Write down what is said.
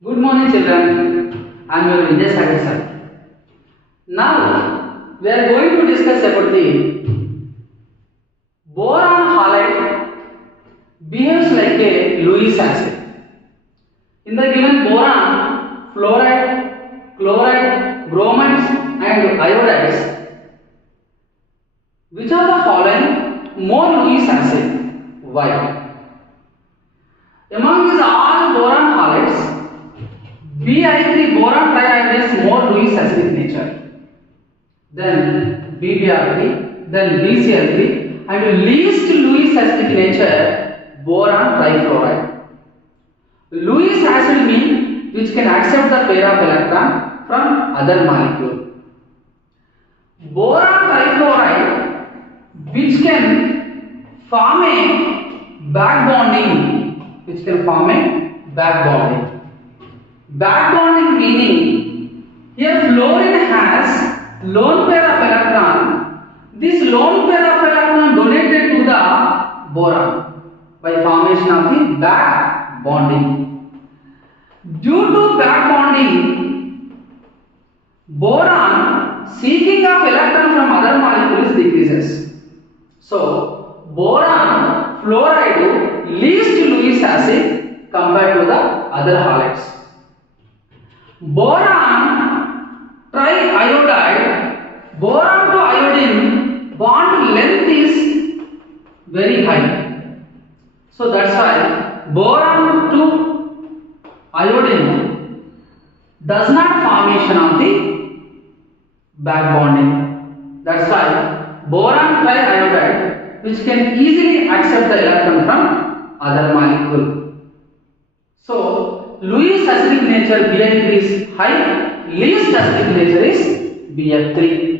Good morning children, I am your Vijay Sagar sir. Now we are going to discuss about the boron halide behaves like a Lewis acid. In the given boron, fluoride, chloride, bromides and iodides, which are the following more Lewis acid? Why? Among these all boron halides, Bi3 boron triiodide is more Lewis acidic nature. Then BBr3, then BCl3, and least Lewis acidic nature boron trifluoride. Lewis acid means which can accept the pair of electron from other molecule. Boron trifluoride which can form a back bonding, Back bonding meaning here fluorine has lone pair of electron. This lone pair of electron donated to the boron by formation of the back bonding. Due to back bonding, boron seeking of electron from other molecules decreases. So boron fluoride least Lewis acid compared to the other halides. Boron triiodide, boron to iodine bond length is very high. So that's why boron to iodine does not formation of the back bonding. That's why boron triiodide which can easily accept the electron from other molecule. So Lewis acidic nature Bi3 is high, least acidic nature is Bf3.